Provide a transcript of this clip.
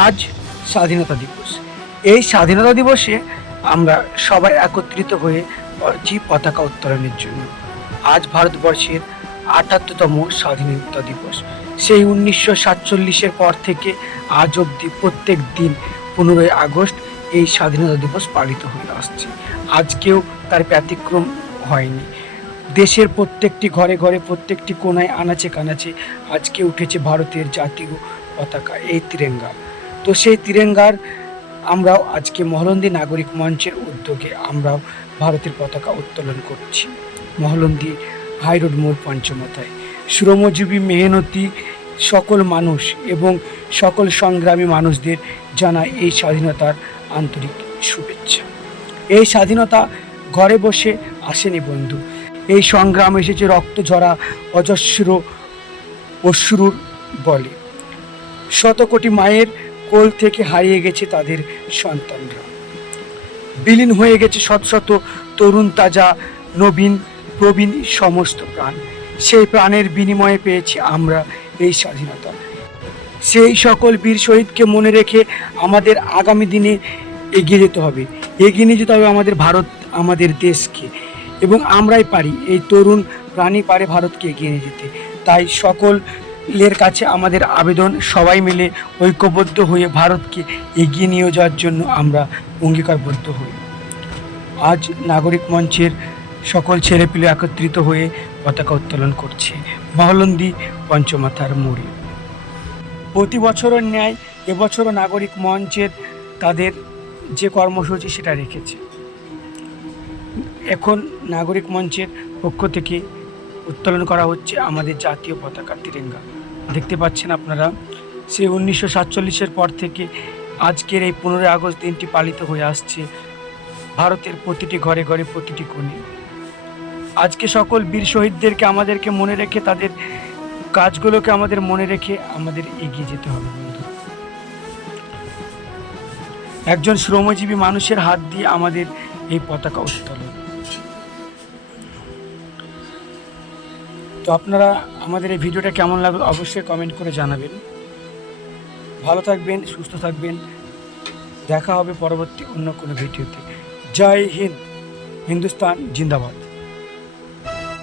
আজ স্বাধীনতা দিবস। এই স্বাধীনতা দিবসে আমরা সবাই একত্রিত হয়ে আছি পতাকা উত্তোলনের জন্য আজ ভারতবর্ষের আটাত্তরতম স্বাধীনতা দিবস। সেই উনিশশো সাতচল্লিশের পর থেকে আজ অবধি প্রত্যেক দিন পনেরোই আগস্ট এই স্বাধীনতা দিবস পালিত হয়ে আসছে। আজকেও তার ব্যতিক্রম হয়নি। দেশের প্রত্যেকটি ঘরে ঘরে প্রত্যেকটি কোনায় আনাচে কানাচে আজকে উঠেছে ভারতের জাতীয় পতাকা, এই তিরেঙ্গা। তো সেই তিরেঙ্গার আমরাও আজকে মহলন্দি নাগরিক মঞ্চের উদ্যোগে আমরাও ভারতের পতাকা উত্তোলন করছি। মহলন্দি হাইরোড মোড় পঞ্চমতায়। শ্রমজীবী মেহনতি সকল মানুষ এবং সকল সংগ্রামী মানুষদের জানা এই স্বাধীনতার আন্তরিক শুভেচ্ছা। এই স্বাধীনতা ঘরে বসে আসেনি বন্ধু। এই সংগ্রাম এসেছে রক্ত ঝরা অজস্র অশ্রুর বলে। শত কোটি মায়ের কোল থেকে হারিয়ে গেছে তাদের সন্তানরা। বিলীন হয়ে গেছে শত শত তরুণ, তাজা, নবীন, প্রবীণ সমস্ত প্রাণ। সেই প্রাণের বিনিময়ে পেয়েছি আমরা এই স্বাধীনতা। সেই সকল বীর শহীদকে মনে রেখে আমাদের আগামী দিনে এগিয়ে যেতে হবে। এগিয়ে নিয়ে যেতে হবে আমাদের ভারত, আমাদের দেশকে। এবং আমরাই পারি এই তরুণ প্রাণী পারে ভারতকে এগিয়ে নিয়ে যেতে। তাই সকলের কাছে আমাদের আবেদন, সবাই মিলে ঐক্যবদ্ধ হয়ে ভারতকে এগিয়ে নিয়ে যাওয়ার জন্য আমরা অঙ্গীকারবদ্ধ হই। আজ নাগরিক মঞ্চের সকল ছেলেপিলে একত্রিত হয়ে পতাকা উত্তোলন করছে মহলন্দি পঞ্চমাথার মোড়ে। প্রতি বছরের ন্যায় এবছরও নাগরিক মঞ্চের তাদের যে কর্মসূচি সেটা রেখেছে। এখন নাগরিক মঞ্চের পক্ষ থেকে উত্তোলন করা হচ্ছে আমাদের জাতীয় পতাকা তিরেঙ্গা। দেখতে পাচ্ছেন আপনারা সে উনিশশো সাতচল্লিশের পর থেকে আজকের এই পনেরোই আগস্ট দিনটি পালিত হয়ে আসছে ভারতের প্রতিটি ঘরে ঘরে প্রতিটি কোণে। আজকে সকল বীর শহীদদেরকে আমাদেরকে মনে রেখে, তাদের কাজগুলোকে আমাদের মনে রেখে আমাদের এগিয়ে যেতে হবে একজন শ্রমজীবী মানুষের হাত দিয়ে আমাদের এই পতাকা উত্তোলন। তো আপনারা আমাদের এই ভিডিওটা কেমন লাগল অবশ্যই কমেন্ট করে জানাবেন। ভালো থাকবেন, সুস্থ থাকবেন। দেখা হবে পরবর্তী অন্য কোনো ভিডিওতে। জয় হিন্দ, হিন্দুস্তান জিন্দাবাদ।